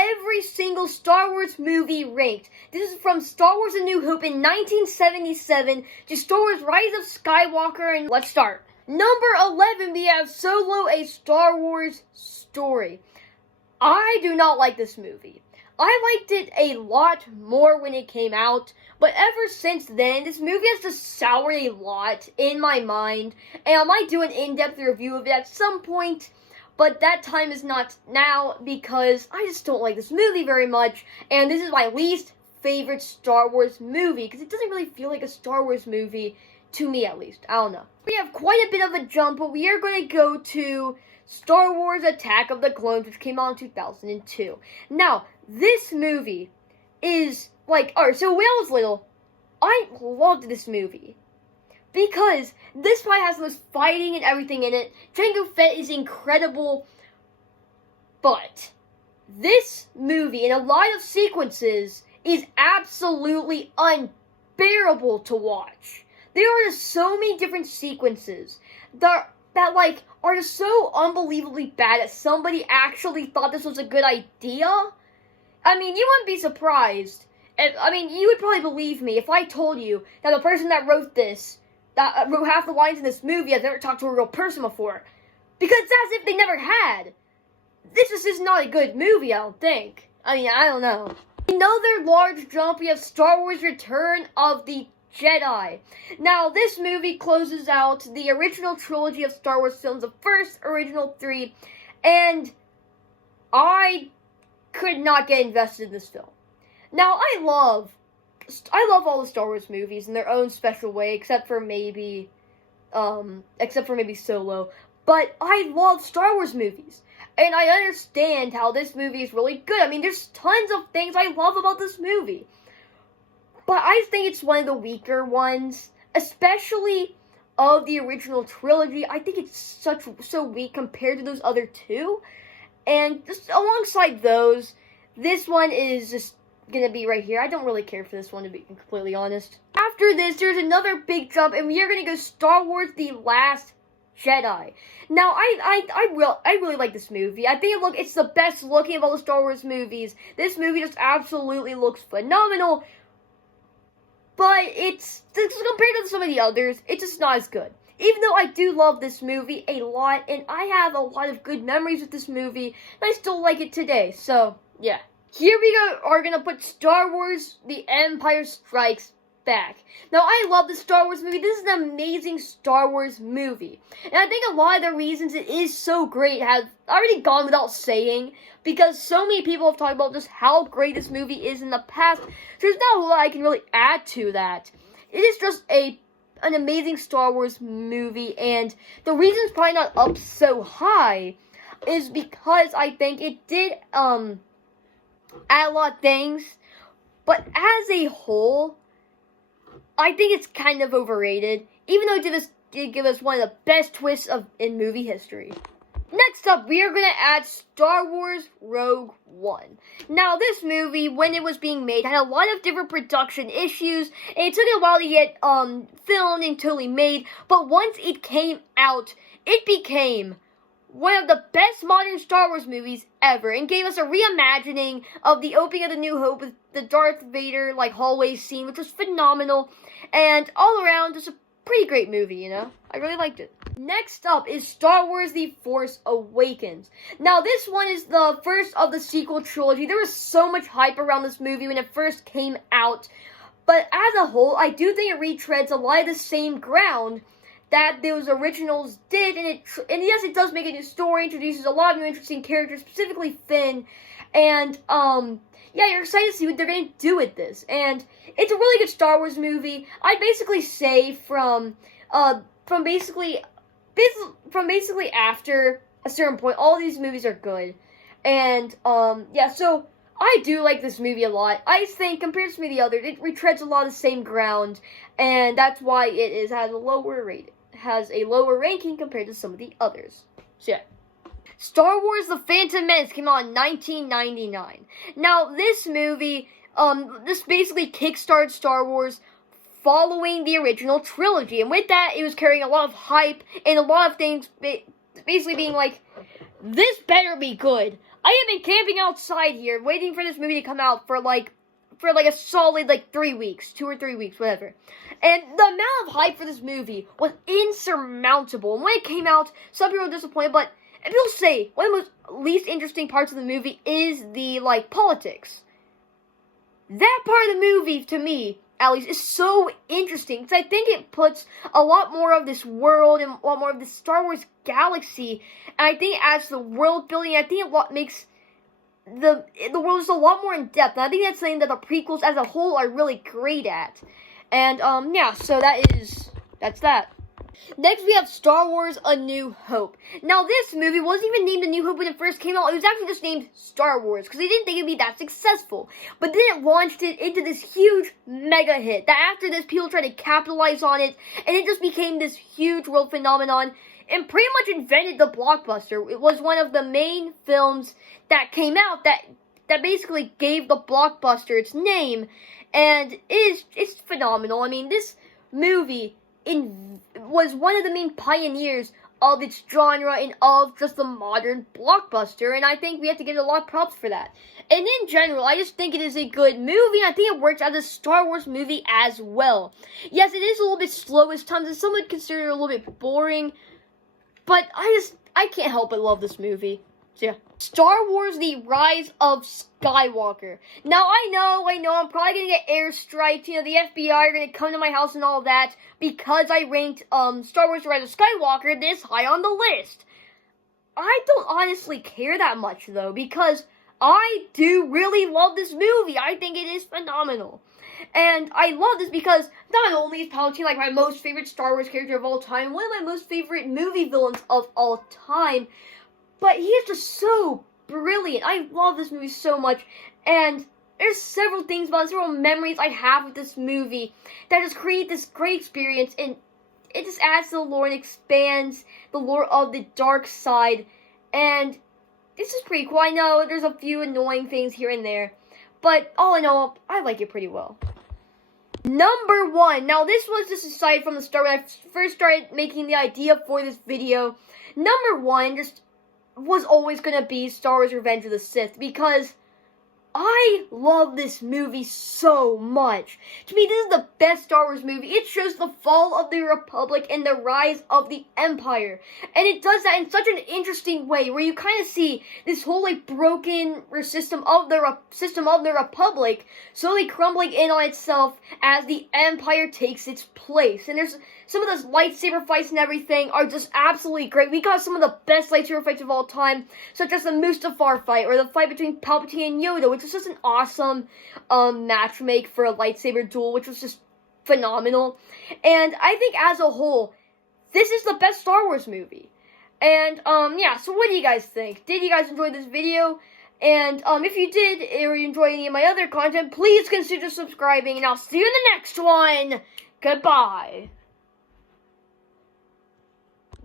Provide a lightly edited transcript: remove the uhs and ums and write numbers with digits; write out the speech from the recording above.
every single Star Wars movie ranked. This is from Star Wars A New Hope in 1977 to Star Wars Rise of Skywalker, and let's start. Number 11, we have Solo, A Star Wars Story. I do not like this movie. I liked it a lot more when it came out, but ever since then, this movie has just soured a lot in my mind, and I might do an in-depth review of it at some point, but that time is not now because I just don't like this movie very much, and this is my least favorite Star Wars movie, because it doesn't really feel like a Star Wars movie, to me at least. I don't know. We have quite a bit of a jump, but we are going to go to Star Wars Attack of the Clones, which came out in 2002. Now, this movie is, like, alright, so when I was little, I loved this movie. Because this probably has the most fighting and everything in it. Jango Fett is incredible. But this movie, in a lot of sequences, is absolutely unbearable to watch. There are just so many different sequences that are just so unbelievably bad that somebody actually thought this was a good idea. I mean, you wouldn't be surprised. You would probably believe me if I told you that the person that wrote this, that wrote half the lines in this movie, has never talked to a real person before. Because it's as if they never had. This is not a good movie, I don't think. I mean, I don't know. Another large jump, we have Star Wars Return of the Jedi. Now, this movie closes out the original trilogy of Star Wars films, the first original 3, and I could not get invested in this film. Now, I love all the Star Wars movies in their own special way, except for maybe Solo. But I love Star Wars movies, and I understand how this movie is really good. I mean, there's tons of things I love about this movie. But I think it's one of the weaker ones, especially of the original trilogy. I think it's so weak compared to those other two. And just alongside those, this one is just gonna be right here. I don't really care for this one, to be completely honest. After this, there's another big jump, and we are gonna go Star Wars The Last Jedi. Now, I really like this movie. I think it's the best looking of all the Star Wars movies. This movie just absolutely looks phenomenal. But it's compared to some of the others, it's just not as good. Even though I do love this movie a lot, and I have a lot of good memories with this movie, and I still like it today. So, yeah. Here we are gonna put Star Wars The Empire Strikes Back. Now, I love the Star Wars movie. This is an amazing Star Wars movie. And I think a lot of the reasons it is so great have already gone without saying, because so many people have talked about just how great this movie is in the past. So there's not a lot I can really add to that. It is just an amazing Star Wars movie, and the reason it's probably not up so high is because I think it did add a lot of things, but as a whole, I think it's kind of overrated, even though it did give us one of the best twists in movie history. Next up, we are going to add Star Wars Rogue One. Now, this movie, when it was being made, had a lot of different production issues, and it took a while to get filmed and totally made, but once it came out, it became one of the best modern Star Wars movies ever, and gave us a reimagining of the opening of The New Hope with the Darth Vader, hallway scene, which was phenomenal, and all around, just a pretty great movie, you know? I really liked it. Next up is Star Wars The Force Awakens. Now, this one is the first of the sequel trilogy. There was so much hype around this movie when it first came out, but as a whole, I do think it retreads a lot of the same ground that those originals did, and yes, it does make a new story, introduces a lot of new interesting characters, specifically Finn, and, yeah, you're excited to see what they're going to do with this, and it's a really good Star Wars movie. I'd basically say from basically after a certain point, all these movies are good, and, yeah, so I do like this movie a lot. I think, compared to some of the others, it retreads a lot of the same ground, and that's why it has a lower rating. Has a lower ranking compared to some of the others. So yeah. Star Wars The Phantom Menace came out in 1999. Now, this movie, this basically kickstarted Star Wars following the original trilogy. And with that, it was carrying a lot of hype and a lot of things basically being like, this better be good. I have been camping outside here, waiting for this movie to come out for like a solid 3 weeks, 2 or 3 weeks, whatever. And the amount of hype for this movie was insurmountable. And when it came out, some people were disappointed, but and people say one of the most least interesting parts of the movie is the politics. That part of the movie, to me, at least, is so interesting because I think it puts a lot more of this world and a lot more of the Star Wars galaxy, and I think it adds to the world building. I think it makes the world is a lot more in depth, and I think that's something that the prequels as a whole are really great at. And yeah, so that's that. Next, we have Star Wars: A New Hope. Now, this movie wasn't even named A New Hope when it first came out. It was actually just named Star Wars because they didn't think it'd be that successful. But then it launched it into this huge mega hit. That after this, people tried to capitalize on it, and it just became this huge world phenomenon and pretty much invented the blockbuster. It was one of the main films that came out that basically gave the blockbuster its name, and it's phenomenal. I mean, this movie was one of the main pioneers of its genre and of just the modern blockbuster, and I think we have to give it a lot of props for that. And in general, I just think it is a good movie, and I think it works as a Star Wars movie as well. Yes, it is a little bit slow at times, and some would consider it a little bit boring, but I can't help but love this movie. So yeah. Star Wars: The Rise of Skywalker. Now, I know, I'm probably gonna get airstriked. You know, the FBI are gonna come to my house and all of that because I ranked Star Wars: The Rise of Skywalker this high on the list. I don't honestly care that much, though, because I do really love this movie. I think it is phenomenal. And I love this because not only is Palpatine like my most favorite Star Wars character of all time, one of my most favorite movie villains of all time, but he is just so brilliant. I love this movie so much, and there's several things about it, several memories I have with this movie that just create this great experience, and it just adds to the lore and expands the lore of the dark side, and this is pretty cool. I know there's a few annoying things here and there, but all in all, I like it pretty well. Number 1. Now, this was just decided from the start when I first started making the idea for this video. Number 1 just was always going to be Star Wars: Revenge of the Sith, because I love this movie so much. To me, this is the best Star Wars movie. It shows the fall of the Republic and the rise of the Empire. And it does that in such an interesting way, where you kind of see this whole, broken system of the Republic slowly crumbling in on itself as the Empire takes its place. And there's some of those lightsaber fights and everything are just absolutely great. We got some of the best lightsaber fights of all time, such as the Mustafar fight, or the fight between Palpatine and Yoda, which was just an awesome match make for a lightsaber duel, which was just phenomenal. And I think as a whole, this is the best Star Wars movie. And yeah, so what do you guys think? Did you guys enjoy this video? And if you did, or you enjoyed any of my other content, please consider subscribing, and I'll see you in the next one. Goodbye.